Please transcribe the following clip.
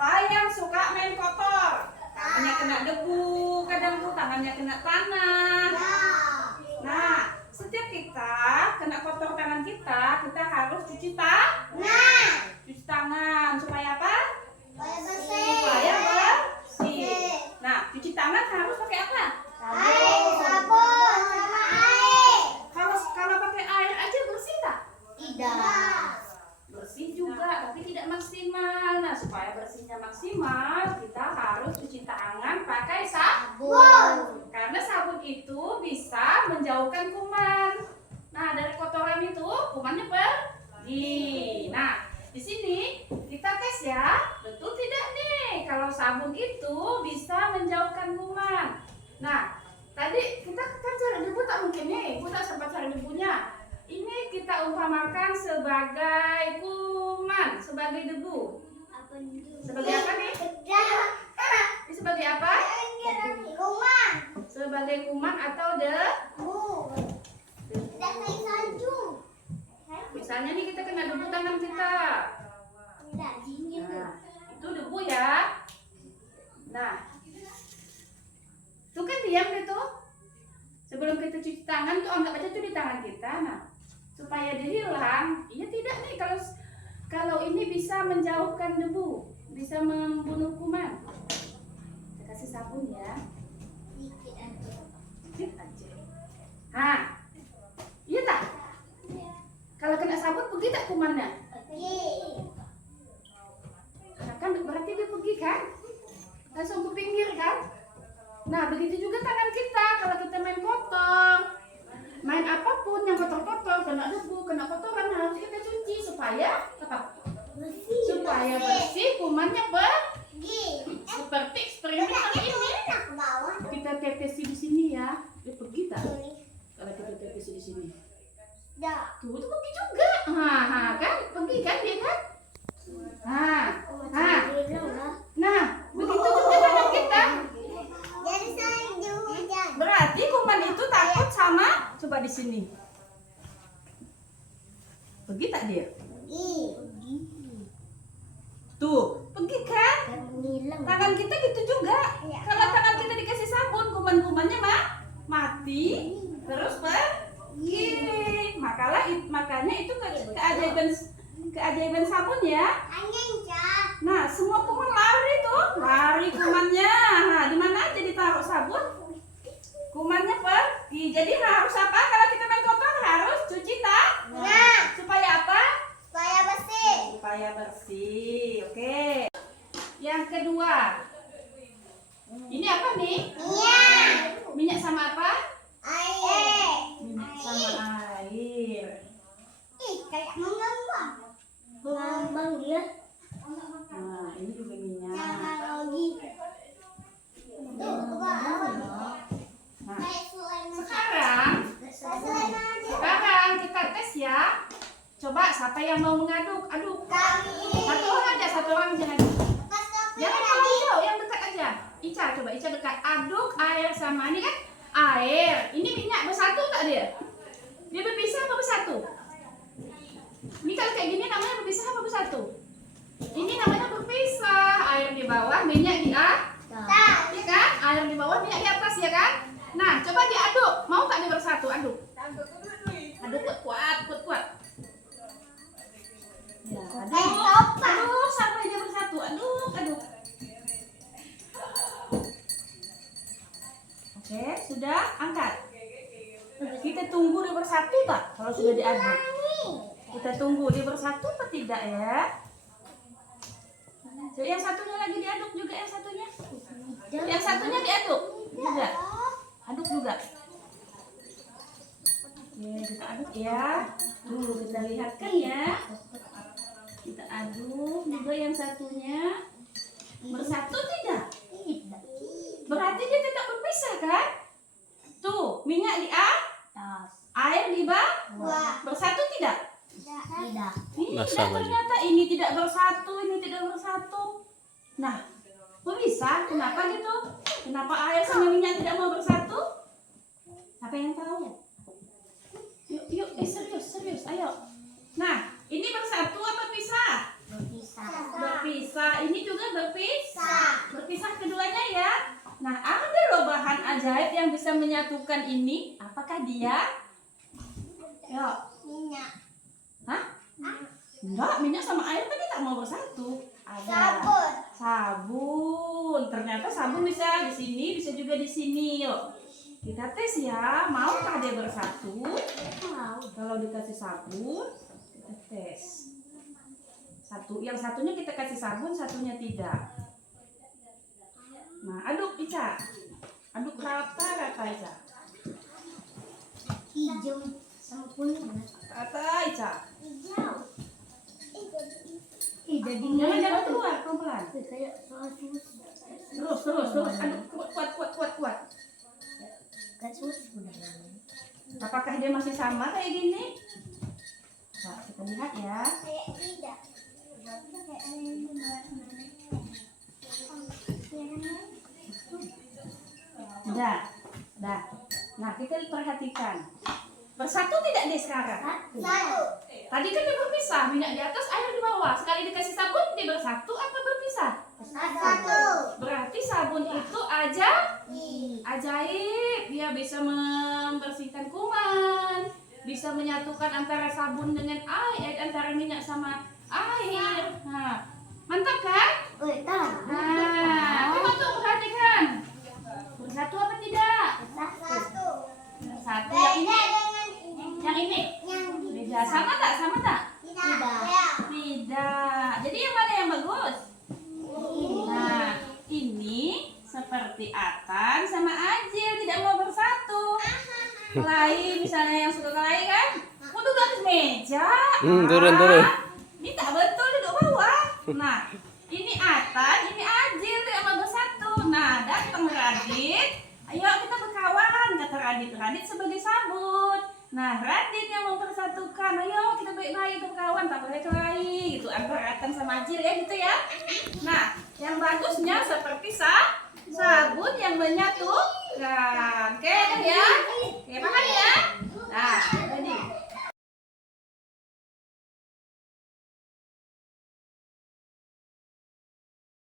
siapa yang suka main kotor? Tangannya kena debu, kadang tuh tangannya kena tanah. Nah, setiap kita kena kotor tangan kita harus cuci tangan. Cuci tangan supaya apa? Supaya bersih. Nah, cuci tangan harus pakai apa? Sabun sama air. Kalau pakai air aja bersih tak? Tidak. Bersih juga, tapi tidak maksimal. Nah, supaya bersihnya maksimal, kita harus cuci tangan pakai sabun. Karena sabun itu bisa menjauhkan kuman. Nah, dari kotoran itu kumannya pergi. Nah, di sini kita tes ya, betul tidak nih kalau sabun itu bisa menjauhkan kuman. Nah, tadi kita kan cari debu tak mungkin nih, kita sempat cari debunya. Ini kita umpamakan sebagai kuman, sebagai debu. Sebagai apa nih? Ini sebagai apa? Kuman. Sebagai kuman atau debu. Misalnya nih kita kena debu tangan kita. Nah, itu debu ya. Nah, itu kan diam deh tuh. Sebelum kita cuci tangan tuh anggap aja tuh di tangan kita. Nah, supaya dia hilang, iya tidak nih kalau ini bisa menjauhkan debu, bisa membunuh kuman. Kita kasih sabun ya. Dikit aja. Nah, iya tak? Kalau kena sabun pergi tak kumannya? Nah, kan berarti dia pergi kan? Langsung ke pinggir kan? Nah, begitu juga tangan kita. Kalau kita main kotor, main apapun yang kotor-kotor, kena debu, kena kotoran, harus kita cuci supaya apa? Supaya bersih, kumannya pergi. Seperti eksperimen kali ini. Kita tetesi di sini ya. Dia pergi tak? Kalau kita tetesi di sini. Tuh, itu pergi juga. Kan? Pergi kan dia kan? Nah, begitu juga tangan kita. Berarti kuman itu takut sama, coba di sini. Pergi tak dia? Tuh, pergi kan? Tangan kita gitu juga. Kalau tangan kita dikasih sabun, kuman-kumannya mati, terus pergi. Makanya itu keajaiban sabun ya. Nah, semua kuman lari kumannya. Nah, di mana aja ditaruh sabun, kumannya pergi. Jadi harus apa? Kalau kita main kotor harus cuci tangan. Supaya apa? Supaya bersih. Oke. Yang kedua. Ini apa nih? Minyak sama apa? Minyak sama air. Kayak mengambang dia. Nah, ini juga minyak. Nah, sekarang kita tes ya. Coba siapa yang mau mengaduk? Aduk. Satu orang aja ngaduk. Jangan terlalu jauh, yang dekat aja. Ica, coba Ica dekat. Aduk air sama ini kan air. Ini minyak bersatu tak dia? Dia berpisah apa bersatu? Ini kalau kayak gini namanya berpisah apa bersatu? Ini namanya berpisah. Air di bawah, minyak di atas. Ya kan? Air di bawah, minyak di atas ya kan? Nah, coba diaduk. Mau tak dia bersatu? Aduk. Aduk kuat. Ya, aduk sampai dia bersatu. Aduk. Oke, sudah angkat. Kita tunggu dia bersatu tak? Kalau sudah diaduk. Kita tunggu dia bersatu atau tidak ya? Yang satunya lagi diaduk juga yang satunya. Yang satunya diaduk juga. Aduk juga. Oke, kita aduk ya. Tuh, kita lihatkan ya. Kita aduk juga yang satunya. Bersatu tidak? Berarti dia tidak berpisah kan? Tuh, minyak di atas, air di bawah. Bersatu tidak? Tidak. Tidak, ternyata ini tidak bersatu. Nah, kok bisa? Kenapa gitu? Kenapa air sama minyak tidak mau bersatu? Apa yang tahu? Yuk, serius, ayo. Nah, ini bersatu apa pisah? Berpisah. Berpisah. Ini juga berpisah. berpisah keduanya ya. Nah, ada loh bahan ajaib yang bisa menyatukan ini. Apakah dia? Yuk. Minyak. Hah? Enggak, minyak sama air tadi tak mau bersatu. Ada Sabun. sabun. Ternyata sabun bisa di sini, bisa juga di sini. Yuk. Kita tes ya. Maukah dia bersatu? Kalau dikasih sabun, kita tes. Yang satunya kita kasih sabun, satunya tidak. Nah, aduk Ica. Aduk rata Ica. Hijau sama kuning. Rata Ica. Hijau. Jadi Jangan keluar, pelan-pelan. kayak soal susu. Terus. Aduk kuat. Kan susu udah. Apakah dia masih sama kayak gini? Nah, kita lihat ya. Kayak tidak. Udah. Nah, kita perhatikan. Bersatu tidak deh sekarang? Satu. Tadi kan dia berpisah, minyak di atas, air di bawah. Sekali dikasih sabun, dia bersatu apa berpisah? Satu. Berarti sabun itu ajaib. Dia bisa membersihkan kuman, bisa menyatukan antara sabun dengan air, antara minyak sama air. Nah, mantap kan? Nah, coba tuh perhatikan. Bersatu apa tidak? Satu. Satu Beda yang ini? Beda. Sama tak? Tidak. Jadi yang mana yang bagus? Nah, ini seperti Atan sama Ajil tidak mau bersatu. Kelahi misalnya yang suka kelahi kan? Mau duduk atas meja. Turun. Ini tak betul duduk bawah. Nah, ini Atan, ini Ajil tidak mau bersatu. Nah, datang Radit. Ayo kita berkawan, kata Radit. Radit sebagai sabun. Nah, Radit yang mempersatukan. Ayo kita baik-baik berkawan, tak boleh kelahi. Gitu antara Atan sama Ajil ya gitu ya. Nah, yang bagusnya seperti sabun yang menyatukan. Oke kan ya? Oke, paham ya? Nah, jadi